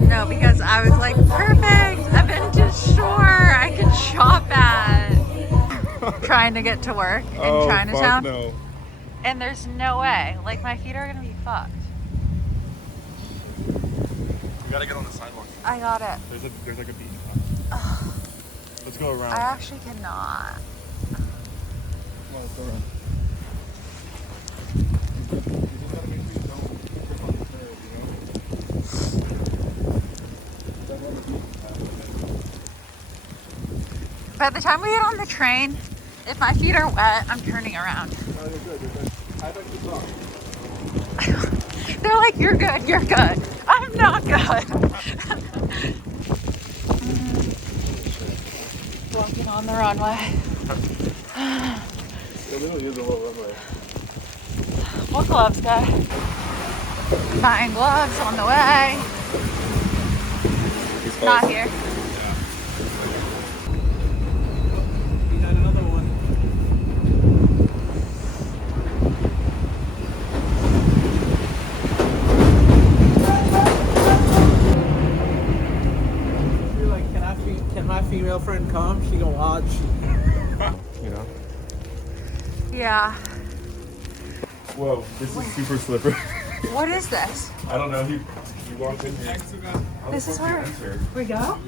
No, because I was like, perfect. I've been to shore I can shop at. Trying to get to work in Oh, fuck Chinatown. no. And there's no way. Like, my feet are gonna be fucked. We gotta get on the sidewalk. I got it. There's like a beach. Let's go around. I actually cannot. Come on, let's go around. You just gotta make sure you don't trip on the curb, By the time we get on the train, if my feet are wet, I'm turning around. No, you're good, you're good. I thought you saw. They're like, you're good, you're good. I'm not good. Walking on the runway. It literally is a little runway. What gloves, guy? Buying gloves on the way. Not here. We got another one. You're like, can my female friend come? She gonna watch. You know? Yeah. Whoa, this is super slippery. What is this? I don't know, he walked in here. How This the is fuck where do you enter? we go?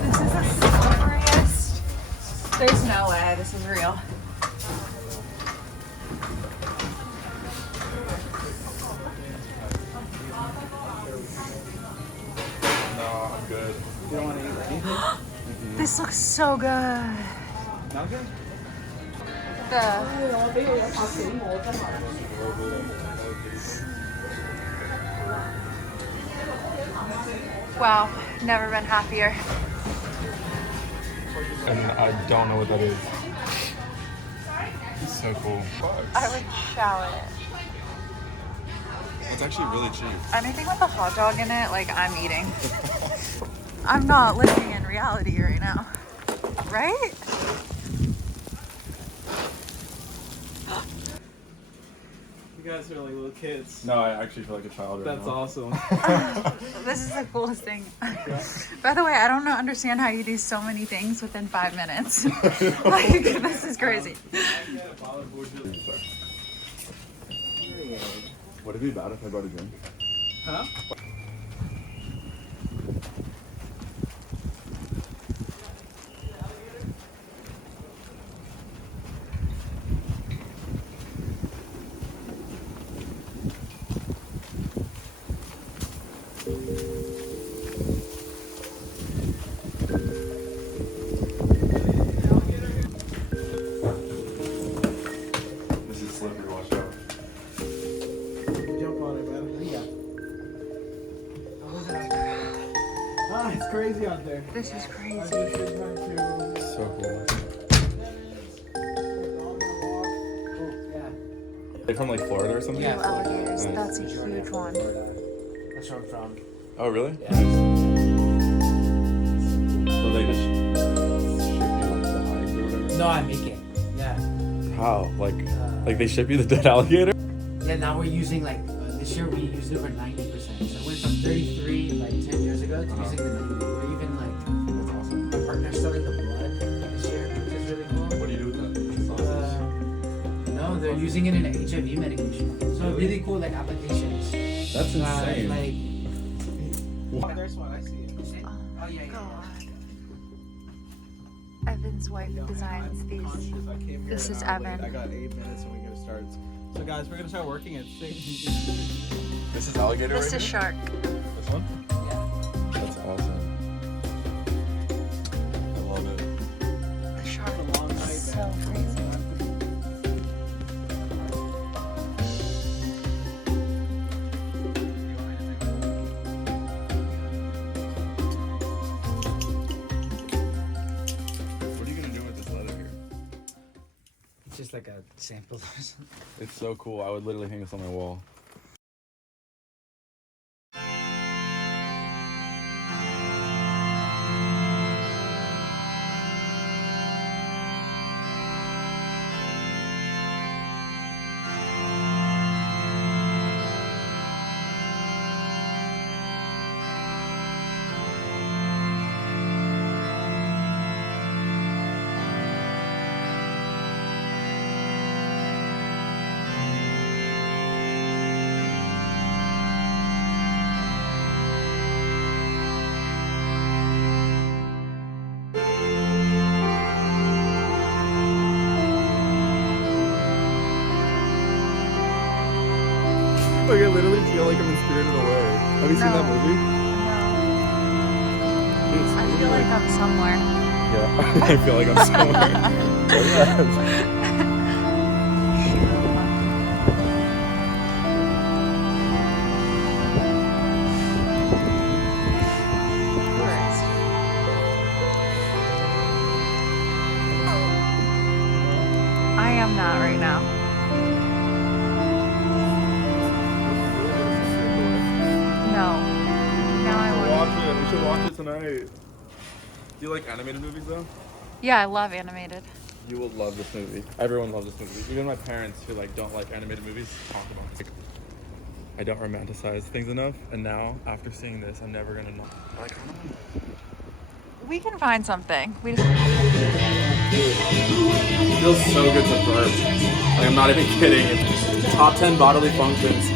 This is the slipperiest. There's no way this is real. No, I'm good. You don't want to eat anything? This looks so good. Not good? The wow, never been happier. And I don't know what that is. It's so cool. I would shout it. It's actually really cheap. Anything with a hot dog in it, like I'm eating. I'm not living in reality right now. Right? You guys are like little kids. No, I actually feel like a child right That's now. awesome. This is the coolest thing. By the way, I don't understand how you do so many things within 5 minutes. Like, this is crazy. Would it be bad if I brought a drink? Huh? This is slippery, watch out. Jump on it, man. Ah, it's crazy out there. This is crazy. So cool. They from like Florida or something? Blue alligators. Nice. That's a huge one. That's where I'm from. Oh, really? Yeah. So they just ship you like the hides or whatever? No, I make it. Yeah. How? Like they ship you the dead alligator? Yeah, now we're using like, this year we used it for 90%. So it went from 33 like 10 years ago to using the 90. We're even like, That's awesome. my partner's selling the blood this year, which is really cool. What do you do with that? Sausage? No, they're using it in HIV medication. So really cool like applications. That's insane. Like, There's one, I see it. oh yeah, God. Evan's wife designs I'm these. conscious I came here This an is hour late. Evan. I got 8 minutes and we're gonna start. So guys, we're gonna start working at 6. This is alligator This right is here? shark. This one? yeah. That's awesome. I love it. The shark It's a long night, is so man. crazy. What are you gonna do with this leather here? It's just like a sample or something. It's so cool. I would literally hang this on my wall. Like I literally feel like I'm in Spirited Away. Have you seen that No. movie? No. It's I feel like I'm somewhere. Yeah, I feel like I'm somewhere. Oh, yeah. I am not right now. No. Now I want. Watch it. We should watch it tonight. Do you like animated movies though? Yeah, I love animated. You will love this movie. Everyone loves this movie. Even my parents who like don't like animated movies talk about it. Like, I don't romanticize things enough, and now after seeing this, I'm never gonna not. Like, I don't know. We can find something. We just. It feels so good to burp. Like, I'm not even kidding. It's top 10 bodily functions.